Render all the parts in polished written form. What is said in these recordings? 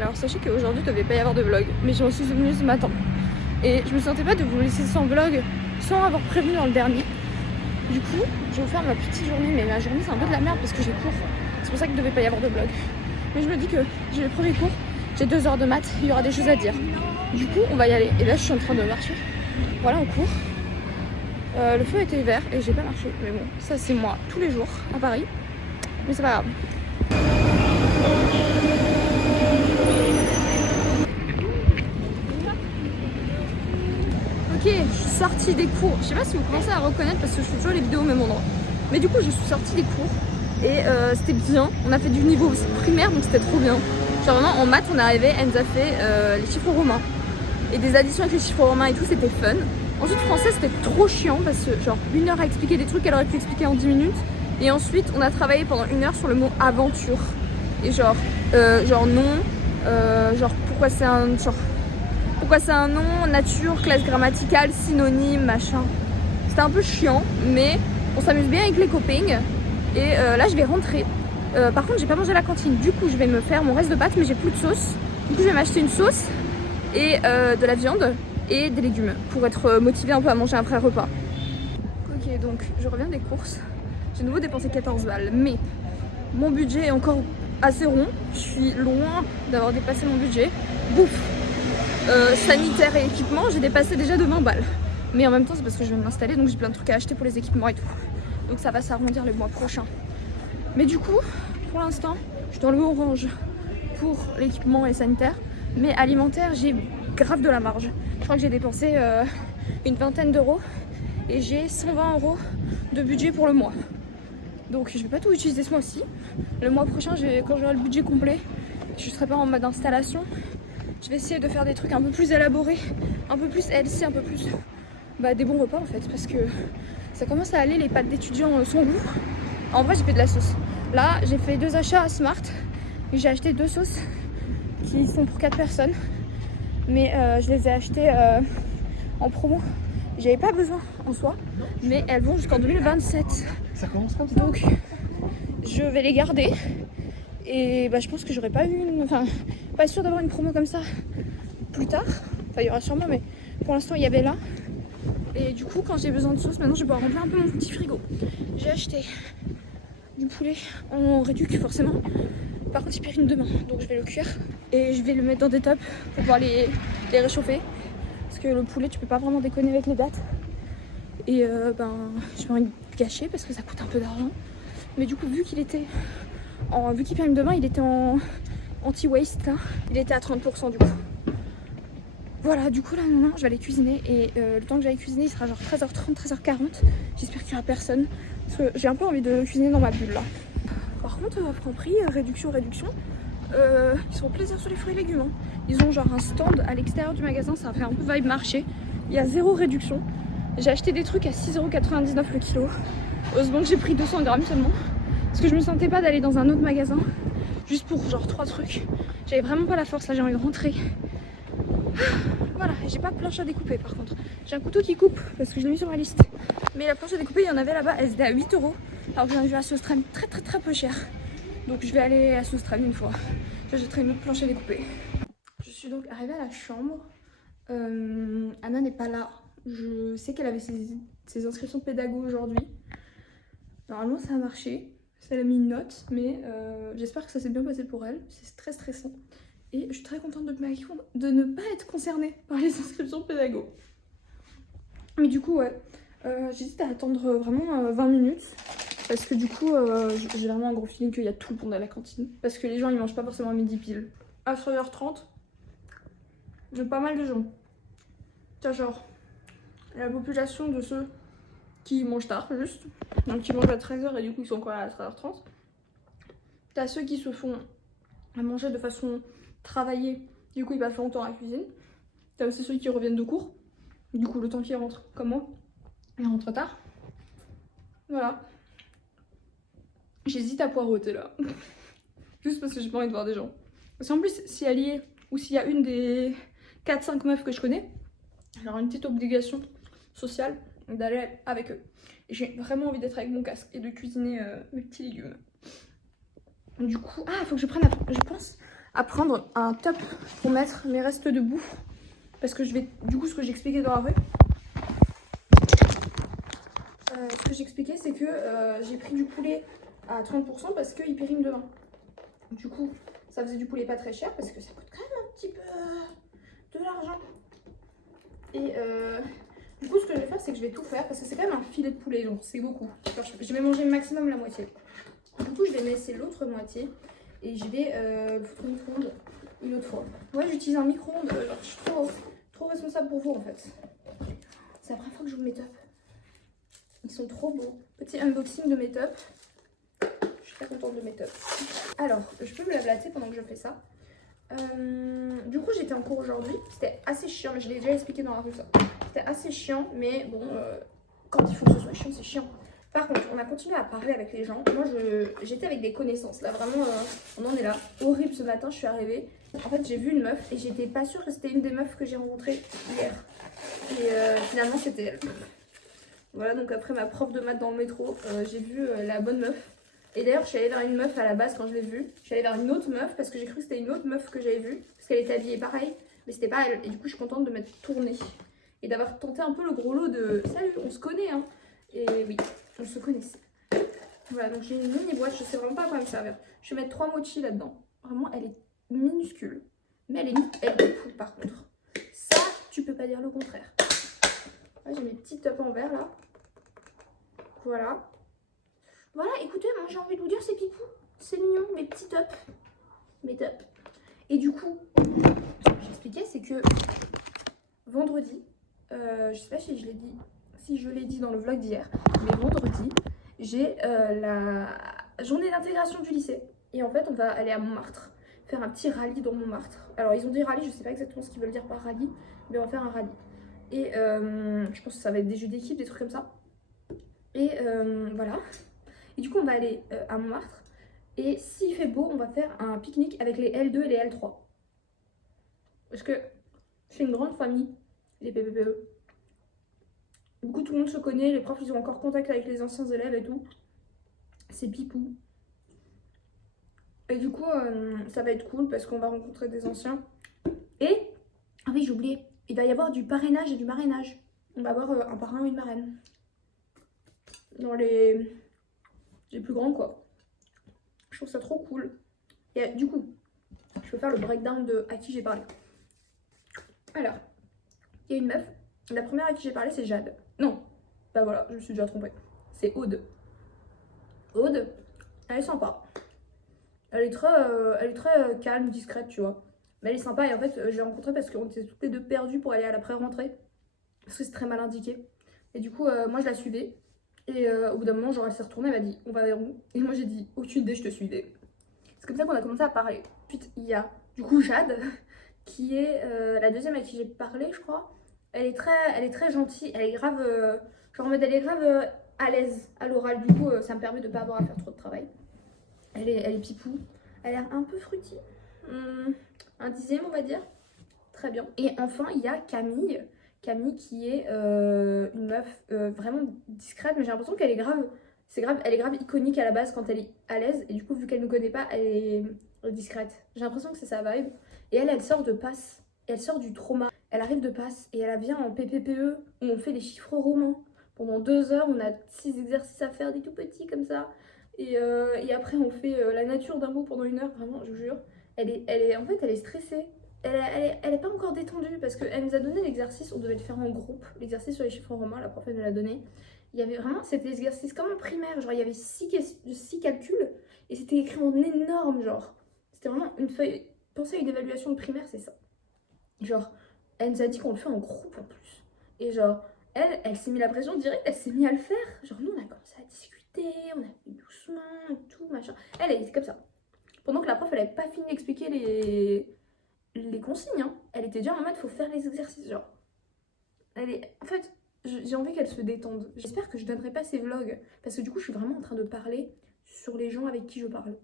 Alors sachez qu'aujourd'hui il devait pas y avoir de vlog, mais je m'en suis souvenue ce matin. Et je me sentais pas de vous laisser sans vlog, sans avoir prévenu dans le dernier. Du coup, je vais vous faire ma petite journée, mais ma journée c'est un peu de la merde parce que j'ai cours. C'est pour ça qu'il devait pas y avoir de vlog. Mais je me dis que j'ai le premier cours, j'ai 2 heures de maths, il y aura des choses à dire. Du coup, on va y aller. Et là, je suis en train de marcher. Voilà, on court. Le feu était vert et j'ai pas marché. Mais bon, ça c'est moi tous les jours à Paris. Mais c'est pas grave. Ok, je suis sortie des cours. Je sais pas si vous commencez à reconnaître parce que je fais toujours les vidéos au même endroit. Mais du coup, je suis sortie des cours et c'était bien. On a fait du niveau primaire donc c'était trop bien. Genre vraiment en maths, on est arrivé, elle nous a fait les chiffres romains et des additions avec les chiffres romains et tout, c'était fun. Ensuite, français, c'était trop chiant parce que genre 1 heure à expliquer des trucs qu'elle aurait pu expliquer en 10 minutes. Et ensuite, on a travaillé pendant 1 heure sur le mot aventure. Et genre non, genre pourquoi c'est un genre. Pourquoi c'est un nom, nature, classe grammaticale, synonyme, machin. C'était un peu chiant, mais on s'amuse bien avec les copings. Et là, je vais rentrer. Par contre, j'ai pas mangé à la cantine. Du coup, je vais me faire mon reste de pâtes, mais j'ai plus de sauce. Du coup, je vais m'acheter une sauce et de la viande et des légumes pour être motivée un peu à manger un vrai repas. Ok, donc je reviens des courses. J'ai de nouveau dépensé 14 balles, mais mon budget est encore assez rond. Je suis loin d'avoir dépassé mon budget. Bouffe. Sanitaire et équipement, j'ai dépassé déjà de 20 balles. Mais en même temps, c'est parce que je viens de m'installer, donc j'ai plein de trucs à acheter pour les équipements et tout. Donc ça va s'arrondir le mois prochain. Mais du coup, pour l'instant, je suis dans le orange pour l'équipement et sanitaire. Mais alimentaire, j'ai grave de la marge. Je crois que j'ai dépensé une vingtaine d'euros et j'ai 120 euros de budget pour le mois. Donc je vais pas tout utiliser ce mois-ci. Le mois prochain, quand j'aurai le budget complet, je serai pas en mode installation. Je vais essayer de faire des trucs un peu plus élaborés, un peu plus healthy, un peu plus des bons repas en fait, parce que ça commence à aller, les pâtes d'étudiants sont goût. En vrai, j'ai fait de la sauce. Là, j'ai fait 2 achats à Smart et j'ai acheté 2 sauces qui sont pour 4 personnes, mais je les ai achetées en promo. J'avais pas besoin en soi, mais elles vont jusqu'en 2027. Ça commence comme ça. Donc, je vais les garder. Et je pense que j'aurais pas eu pas sûre d'avoir une promo comme ça plus tard. Enfin, il y aura sûrement, mais pour l'instant, il y avait là. Et du coup, quand j'ai besoin de sauce, maintenant, je vais pouvoir remplir un peu mon petit frigo. J'ai acheté du poulet en réduc, forcément. Par contre, il périme demain, donc je vais le cuire. Et je vais le mettre dans des tops pour pouvoir les réchauffer. Parce que le poulet, tu peux pas vraiment déconner avec les dates. Et j'ai pas envie de gâcher parce que ça coûte un peu d'argent. Mais du coup, vu qu'il périme demain, il était en anti-waste là. Il était à 30% du coup. Voilà, du coup là maintenant je vais aller cuisiner et le temps que j'aille cuisiner il sera genre 13h30, 13h40. J'espère qu'il n'y aura personne parce que j'ai un peu envie de cuisiner dans ma bulle là. Par contre à Franprix, réduction, ils sont au plaisir sur les fruits et légumes. Hein. Ils ont genre un stand à l'extérieur du magasin, ça fait un peu vibe marché. Il y a 0 réduction. J'ai acheté des trucs à 6,99€ le kilo. Heureusement que j'ai pris 200 grammes seulement. Parce que je me sentais pas d'aller dans un autre magasin juste pour genre 3 trucs. J'avais vraiment pas la force là, j'ai envie de rentrer. Voilà, j'ai pas de planche à découper par contre. J'ai un couteau qui coupe parce que je l'ai mis sur ma liste. Mais la planche à découper, il y en avait là-bas, elle était à 8€. Alors que j'en ai vu à Soustrem très peu cher. Donc je vais aller à Soustrem une fois. J'achèterai une autre planche à découper. Je suis donc arrivée à la chambre. Anna n'est pas là. Je sais qu'elle avait ses inscriptions pédago aujourd'hui. Normalement ça a marché. Elle a mis une note, mais j'espère que ça s'est bien passé pour elle. C'est très stressant. Et je suis très contente de ne pas être concernée par les inscriptions pédago. Mais du coup, ouais, j'hésite à attendre vraiment 20 minutes. Parce que du coup, j'ai vraiment un gros feeling qu'il y a tout le monde à la cantine. Parce que les gens, ils mangent pas forcément à midi pile. À 13h30, j'ai pas mal de gens. T'as genre la population de ceux qui mangent tard, juste. Donc qui mangent à 13h et du coup, ils sont encore à 13h30. T'as ceux qui se font à manger de façon travaillée, du coup ils passent longtemps à la cuisine. T'as aussi ceux qui reviennent de cours, du coup le temps qu'ils rentrent, comme moi, ils rentrent tard. Voilà. J'hésite à poireauter là. Juste parce que j'ai pas envie de voir des gens. Parce qu'en plus, si elle y est, ou s'il y a une des 4-5 meufs que je connais, j'aurai une petite obligation sociale d'aller avec eux. Et j'ai vraiment envie d'être avec mon casque et de cuisiner mes petits légumes. Du coup, faut que je prenne, je pense, à prendre un top pour mettre mes restes de bouffe. Parce que je vais, du coup, ce que j'expliquais dans la rue. Ce que j'expliquais, c'est que j'ai pris du poulet à 30% parce qu'il périme demain. Du coup, ça faisait du poulet pas très cher parce que ça coûte quand même un petit peu de l'argent. Et du coup, ce que je vais faire, c'est que je vais tout faire parce que c'est quand même un filet de poulet, donc c'est beaucoup. Alors, je vais manger maximum la moitié. Du coup, je vais me laisser l'autre moitié et je vais foutre au micro-ondes une autre fois. Ouais, j'utilise un micro-ondes, genre je suis trop responsable pour vous en fait. C'est la première fois que je vous mets top. Ils sont trop beaux. Petit unboxing de mes tops. Je suis très contente de mes tops. Alors, je peux me la blater pendant que je fais ça. Du coup, j'étais en cours aujourd'hui. C'était assez chiant, mais je l'ai déjà expliqué dans la rue ça. C'était assez chiant, mais bon, quand il faut que ce soit chiant, c'est chiant. Par contre, on a continué à parler avec les gens. Moi, j'étais avec des connaissances. Là, vraiment, on en est là. Horrible ce matin, je suis arrivée. En fait, j'ai vu une meuf et j'étais pas sûre que c'était une des meufs que j'ai rencontrées hier. Et finalement, c'était elle. Voilà, donc après ma prof de maths dans le métro, j'ai vu la bonne meuf. Et d'ailleurs, je suis allée vers une meuf à la base quand je l'ai vue. Je suis allée vers une autre meuf parce que j'ai cru que c'était une autre meuf que j'avais vue. Parce qu'elle était habillée pareil, mais c'était pas elle. Et du coup, je suis contente de m'être tournée. Et d'avoir tenté un peu le gros lot de « Salut, on se connaît, hein !» Et oui, on se connaissait. Voilà, donc j'ai une mini boîte, je sais vraiment pas à quoi me servir. Je vais mettre 3 mochis là-dedans. Vraiment, elle est minuscule. Mais elle est cool par contre. Ça, tu peux pas dire le contraire. Là, j'ai mes petits tops en verre là. Voilà. Voilà, écoutez, moi j'ai envie de vous dire, c'est pipou. C'est mignon, mes petits tops. Mes tops. Et du coup, ce que j'expliquais, c'est que vendredi, je sais pas si je l'ai dit, dans le vlog d'hier, mais vendredi, j'ai la journée d'intégration du lycée. Et en fait, on va aller à Montmartre, faire un petit rallye dans Montmartre. Alors, ils ont dit rallye, je sais pas exactement ce qu'ils veulent dire par rallye, mais on va faire un rallye. Et je pense que ça va être des jeux d'équipe, des trucs comme ça. Et voilà. Et du coup, on va aller à Montmartre. Et s'il fait beau, on va faire un pique-nique avec les L2 et les L3. Parce que c'est une grande famille, les PPPE. Du coup, tout le monde se connaît. Les profs, ils ont encore contact avec les anciens élèves et tout. C'est pipou. Et du coup, ça va être cool parce qu'on va rencontrer des anciens. Et, ah oui, j'ai oublié, il va y avoir du parrainage et du marrainage. On va avoir un parrain ou une marraine. Dans les plus grands, quoi. Je trouve ça trop cool. Et du coup, je vais faire le breakdown de à qui j'ai parlé. Alors, il y a une meuf. La première à qui j'ai parlé, c'est Jade. Non, bah voilà, je me suis déjà trompée. C'est Aude. Aude, elle est sympa. Elle est très calme, discrète, tu vois. Mais elle est sympa et en fait, je l'ai rencontrée parce qu'on était toutes les deux perdues pour aller à la pré-rentrée. Parce que c'est très mal indiqué. Et du coup, moi je la suivais. Et au bout d'un moment, genre elle s'est retournée, elle m'a dit on va vers où? Et moi j'ai dit aucune idée, je te suivais. C'est comme ça qu'on a commencé à parler. Ensuite, il y a du coup Jade, qui est la deuxième à qui j'ai parlé, je crois. Elle est très gentille, elle est grave, genre en mode elle est grave à l'aise à l'oral. Du coup, ça me permet de pas avoir à faire trop de travail. Elle est pipou, elle a l'air un peu fruity, un dixième on va dire. Très bien. Et enfin, il y a Camille. Camille qui est une meuf vraiment discrète, mais j'ai l'impression qu'elle est grave, elle est grave iconique à la base quand elle est à l'aise. Et du coup, vu qu'elle ne nous connaît pas, elle est discrète. J'ai l'impression que c'est sa vibe. Et elle sort de passe. Elle sort du trauma. Elle arrive de passe et elle vient en PPPE où on fait des chiffres romains. Pendant 2 heures, on a 6 exercices à faire, des tout petits comme ça. Et après, on fait la nature d'un mot pendant 1 heure. Vraiment, je vous jure. En fait, elle est stressée. Elle est pas encore détendue parce qu'elle nous a donné l'exercice, on devait le faire en groupe, l'exercice sur les chiffres romains, la prof elle nous l'a donné. Il y avait vraiment, c'était l'exercice comme en primaire, genre il y avait 6 calculs et c'était écrit en énorme, genre. C'était vraiment une feuille, pensez à une évaluation de primaire, c'est ça. Genre, elle nous a dit qu'on le fait en groupe en plus. Et genre, elle s'est mis la pression directe, elle s'est mis à le faire. Genre nous on a commencé à discuter, on a fait doucement et tout, machin. Elle était comme ça. Pendant que la prof elle avait pas fini d'expliquer les consignes, hein. Elle était déjà en mode faut faire les exercices, genre. En fait, j'ai envie qu'elle se détende. J'espère que je donnerai pas ces vlogs, parce que du coup, je suis vraiment en train de parler sur les gens avec qui je parle.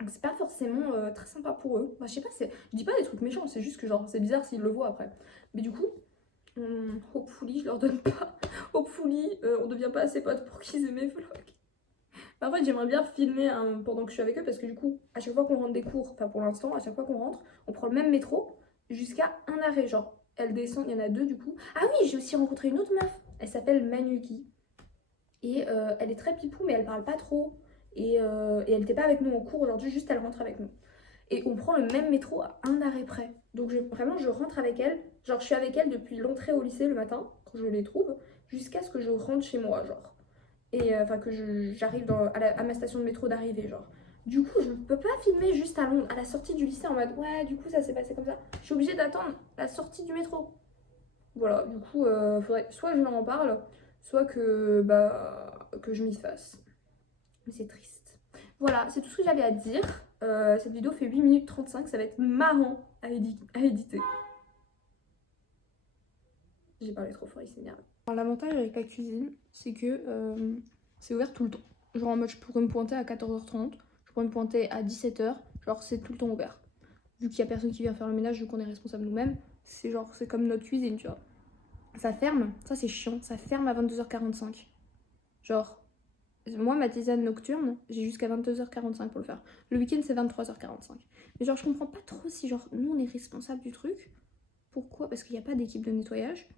Donc c'est pas forcément très sympa pour eux. Bah, je sais pas, je dis pas des trucs méchants, c'est juste que genre, c'est bizarre s'ils le voient après. Mais du coup, hopefully, je leur donne pas. Hopefully, on devient pas assez potes pour qu'ils aient mes vlogs. Bah, en fait, j'aimerais bien filmer pendant que je suis avec eux parce que du coup, à chaque fois qu'on rentre des cours, enfin pour l'instant, à chaque fois qu'on rentre, on prend le même métro jusqu'à un arrêt. Genre, elle descend, il y en a deux du coup. Ah oui, j'ai aussi rencontré une autre meuf. Elle s'appelle Manuki. Et elle est très pipou, mais elle parle pas trop. Et elle n'était pas avec nous en cours aujourd'hui, juste elle rentre avec nous. Et on prend le même métro à un arrêt près. Donc vraiment, je rentre avec elle. Genre, je suis avec elle depuis l'entrée au lycée le matin, quand je les trouve, jusqu'à ce que je rentre chez moi, genre. Et enfin, que j'arrive à ma station de métro d'arrivée, genre. Du coup, je peux pas filmer juste à la sortie du lycée en mode ouais, du coup, ça s'est passé comme ça. Je suis obligée d'attendre la sortie du métro. Voilà, du coup, faudrait soit je leur en parle, soit que je m'y fasse. Mais c'est triste. Voilà, c'est tout ce que j'avais à dire. Cette vidéo fait 8 minutes 35, ça va être marrant à éditer. J'ai parlé trop fort, il s'énerve. L'avantage avec la cuisine, c'est que c'est ouvert tout le temps. Genre en mode je pourrais me pointer à 14h30, je pourrais me pointer à 17h, genre c'est tout le temps ouvert. Vu qu'il y a personne qui vient faire le ménage, vu qu'on est responsable nous-mêmes, c'est comme notre cuisine, tu vois. Ça ferme, ça c'est chiant, ça ferme à 22h45. Genre, moi ma tisane nocturne, j'ai jusqu'à 22h45 pour le faire. Le week-end c'est 23h45. Mais genre je comprends pas trop si genre nous on est responsable du truc. Pourquoi? Parce qu'il n'y a pas d'équipe de nettoyage.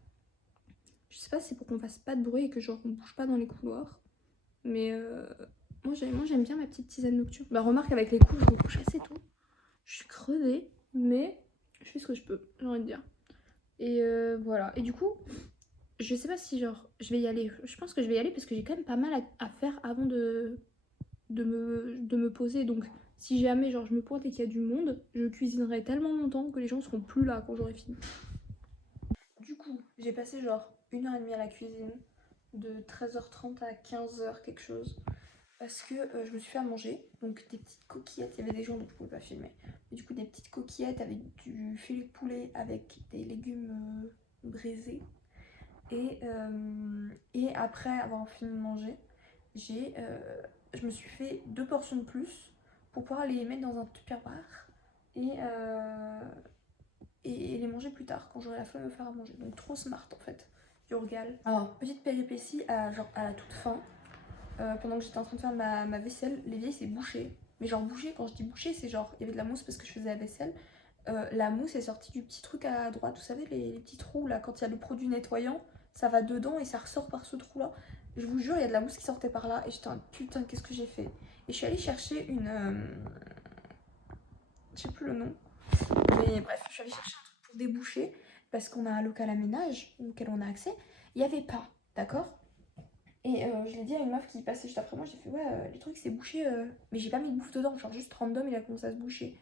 Je sais pas si c'est pour qu'on fasse pas de bruit et que genre on bouge pas dans les couloirs. Mais moi j'aime bien ma petite tisane nocturne. Bah remarque avec les coups je me couche assez tôt. Je suis crevée, mais je fais ce que je peux, j'ai envie de dire. Et voilà. Et du coup, je sais pas si genre je vais y aller. Je pense que je vais y aller parce que j'ai quand même pas mal à faire avant de me poser. Donc si jamais genre je me pointe et qu'il y a du monde, je cuisinerai tellement longtemps que les gens seront plus là quand j'aurai fini. Du coup, j'ai passé genre 1h30 à la cuisine, de 13h30 à 15h quelque chose. Parce que je me suis fait à manger, donc des petites coquillettes, il y avait des gens donc je pouvais pas filmer. Mais du coup des petites coquillettes avec du filet de poulet avec des légumes braisés. Et après avoir fini de manger, je me suis fait 2 portions de plus pour pouvoir les mettre dans un Tupperware et les manger plus tard quand j'aurai la flemme de faire à manger. Donc trop smart en fait, Yorgal. Alors petite péripétie à la toute fin. Pendant que j'étais en train de faire ma vaisselle, l'évier s'est bouché. Mais genre bouché, quand je dis bouché, c'est genre il y avait de la mousse parce que je faisais la vaisselle. La mousse est sortie du petit truc à droite, vous savez les petits trous là, quand il y a le produit nettoyant, ça va dedans et ça ressort par ce trou là. Je vous jure, il y a de la mousse qui sortait par là et j'étais un putain, qu'est-ce que j'ai fait? Et je suis allée chercher une... je sais plus le nom. Mais bref, je suis allée chercher un truc pour déboucher parce qu'on a un local à ménage auquel on a accès. Il n'y avait pas, d'accord? Et je l'ai dit à une meuf qui passait juste après moi, j'ai fait ouais, les trucs c'est bouché, mais j'ai pas mis de bouffe dedans, genre juste random il a commencé à se boucher.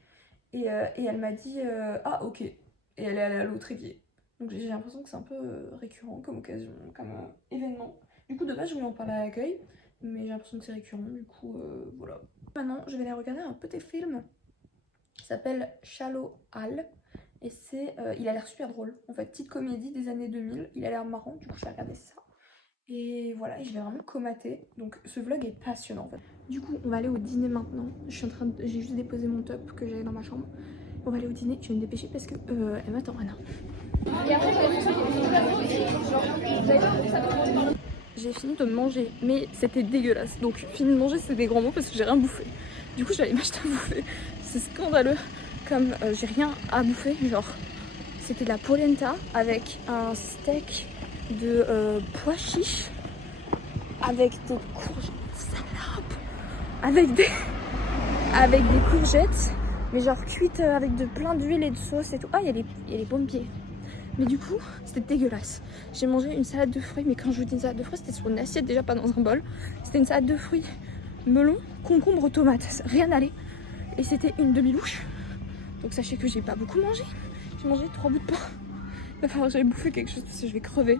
Et elle m'a dit ah ok, et elle est allée à l'autre évier. Donc j'ai l'impression que c'est un peu récurrent comme occasion, comme événement. Du coup de base je voulais en parler à l'accueil, mais j'ai l'impression que c'est récurrent, du coup voilà. Maintenant je vais aller regarder un petit film qui s'appelle Shallow Hal. Et il a l'air super drôle, en fait, petite comédie des années 2000, il a l'air marrant, du coup je vais regarder ça. Et voilà, et je vais vraiment comater. Donc ce vlog est passionnant en fait. Du coup, on va aller au dîner maintenant. J'ai juste déposé mon top que j'avais dans ma chambre. On va aller au dîner, je vais me dépêcher parce que elle m'attend, Anna. J'ai fini de manger, mais c'était dégueulasse. Donc fini de manger, c'est des grands mots parce que j'ai rien bouffé. Du coup, je vais aller m'acheter à bouffer. C'est scandaleux comme j'ai rien à bouffer. Genre, c'était de la polenta avec un steak de pois chiches avec des courgettes salopes, avec des courgettes mais genre cuites avec plein d'huile et de sauce et tout. Ah, il y a les pompiers. Mais du coup c'était dégueulasse. J'ai mangé une salade de fruits, mais quand je vous dis une salade de fruits, c'était sur une assiette déjà, pas dans un bol. C'était une salade de fruits, melon, concombre, tomate, rien n'allait. Et c'était une demi-louche. Donc sachez que j'ai pas beaucoup mangé. J'ai mangé 3 bouts de pain. Il va falloir que j'aille bouffer quelque chose parce que je vais crever.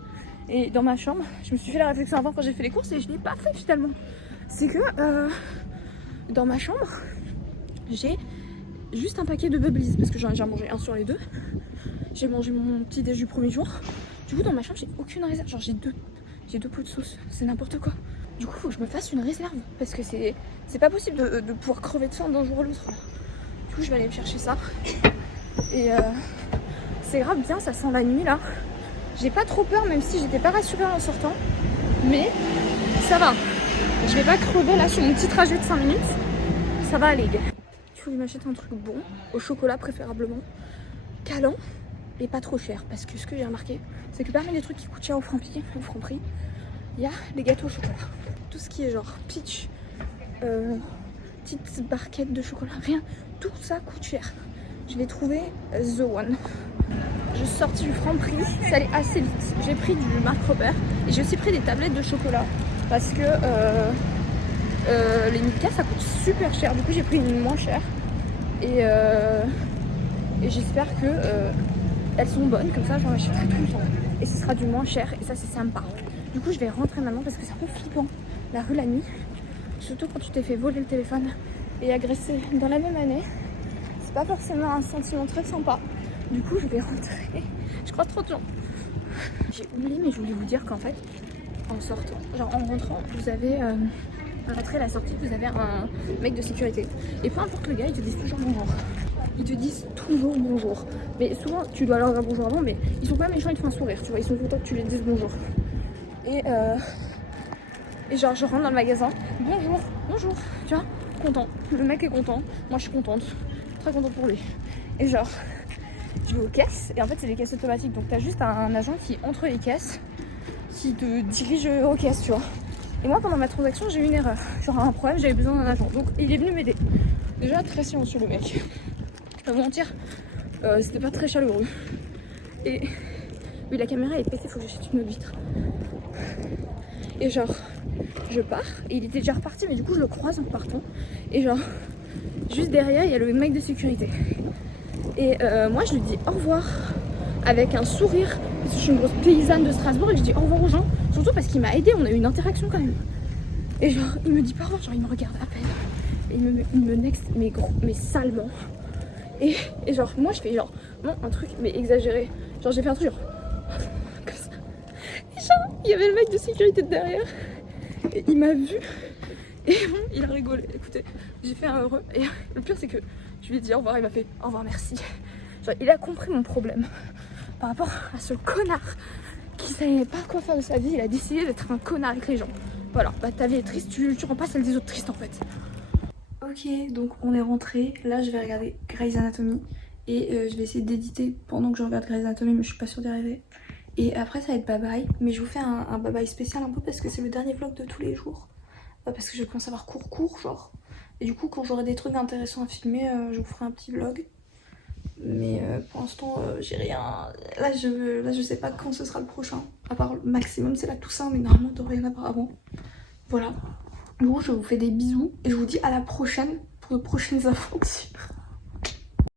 Et dans ma chambre, je me suis fait la réflexion avant quand j'ai fait les courses et je n'ai pas fait finalement. C'est que dans ma chambre, j'ai juste un paquet de Bubblies parce que j'en ai déjà mangé un sur les deux. J'ai mangé mon petit déj du premier jour. Du coup, dans ma chambre, j'ai aucune réserve. Genre, j'ai deux pots de sauce. C'est n'importe quoi. Du coup, faut que je me fasse une réserve parce que c'est pas possible de pouvoir crever de faim d'un jour à l'autre. Du coup, je vais aller me chercher ça. Et c'est grave bien, ça sent la nuit là. J'ai pas trop peur, même si j'étais pas rassurée en sortant. Mais ça va. Je vais pas crever là sur mon petit trajet de 5 minutes. Ça va aller. Il faut que je m'achète un truc bon, au chocolat préférablement, câlin et pas trop cher. Parce que ce que j'ai remarqué, c'est que parmi les trucs qui coûtent cher au Franprix, il y a les gâteaux au chocolat. Tout ce qui est genre peach, petites barquettes de chocolat, rien, tout ça coûte cher. Je vais trouver The One. Je suis sortie du Franprix, ça allait assez vite. J'ai pris du Marc Robert et j'ai aussi pris des tablettes de chocolat parce que les Milka ça coûte super cher. Du coup j'ai pris une moins chère et j'espère que elles sont bonnes, comme ça j'en achèterai tout le temps et ce sera du moins cher et ça c'est sympa. Du coup je vais rentrer maintenant parce que c'est un peu flippant la rue la nuit, surtout quand tu t'es fait voler le téléphone et agresser dans la même année. C'est pas forcément un sentiment très sympa. Du coup je vais rentrer. Je croise trop de gens. J'ai oublié mais je voulais vous dire qu'en fait en sortant, genre en rentrant, vous avez à l'entrée et la sortie, vous avez un mec de sécurité. Et peu importe le gars, ils te disent toujours bonjour. Ils te disent toujours bonjour. Mais souvent tu dois leur dire bonjour avant, mais ils sont pas méchants, ils te font un sourire, tu vois, ils sont contents que tu les dises bonjour. Et genre je rentre dans le magasin, bonjour, bonjour, tu vois, content. Le mec est content, moi je suis contente, très contente pour lui. Et genre je vais aux caisses et en fait c'est des caisses automatiques, donc t'as juste un agent qui entre les caisses qui te dirige aux caisses, tu vois. Et moi pendant ma transaction j'ai eu une erreur, genre un problème, j'avais besoin d'un agent, donc il est venu m'aider. Déjà très silencieux le mec, je vais pas vous mentir, c'était pas très chaleureux. Et oui la caméra est pétée, faut que j'achète une autre vitre. Et genre je pars et il était déjà reparti, mais du coup je le croise en partant et genre juste derrière il y a le mec de sécurité. Et moi je lui dis au revoir avec un sourire parce que je suis une grosse paysanne de Strasbourg et je dis au revoir aux gens, surtout parce qu'il m'a aidé, on a eu une interaction quand même. Et genre il me dit pas au revoir, genre il me regarde à peine et il me next mais salement. Et genre moi je fais genre non un truc mais exagéré, genre j'ai fait un truc genre comme ça. Et genre il y avait le mec de sécurité derrière et il m'a vu et il a rigolé. Écoutez, j'ai fait un heureux et le pire c'est que je lui ai dit au revoir, il m'a fait au revoir merci. Genre il a compris mon problème par rapport à ce connard qui savait pas quoi faire de sa vie. Il a décidé d'être un connard avec les gens. Voilà, bah ta vie est triste, tu rends pas celle des autres triste en fait. Ok, donc on est rentré. Là je vais regarder Grey's Anatomy et je vais essayer d'éditer pendant que je regarde Grey's Anatomy, mais je suis pas sûre d'y arriver. Et après ça va être bye bye, mais je vous fais un bye bye spécial un peu parce que c'est le dernier vlog de tous les jours. Parce que je commence à avoir court genre. Et du coup quand j'aurai des trucs intéressants à filmer, je vous ferai un petit vlog. Mais pour l'instant j'ai rien. Là je sais pas quand ce sera le prochain. À part le maximum c'est la Toussaint, mais normalement il devrait y en avoir avant. Voilà. Du coup je vous fais des bisous et je vous dis à la prochaine pour de prochaines aventures.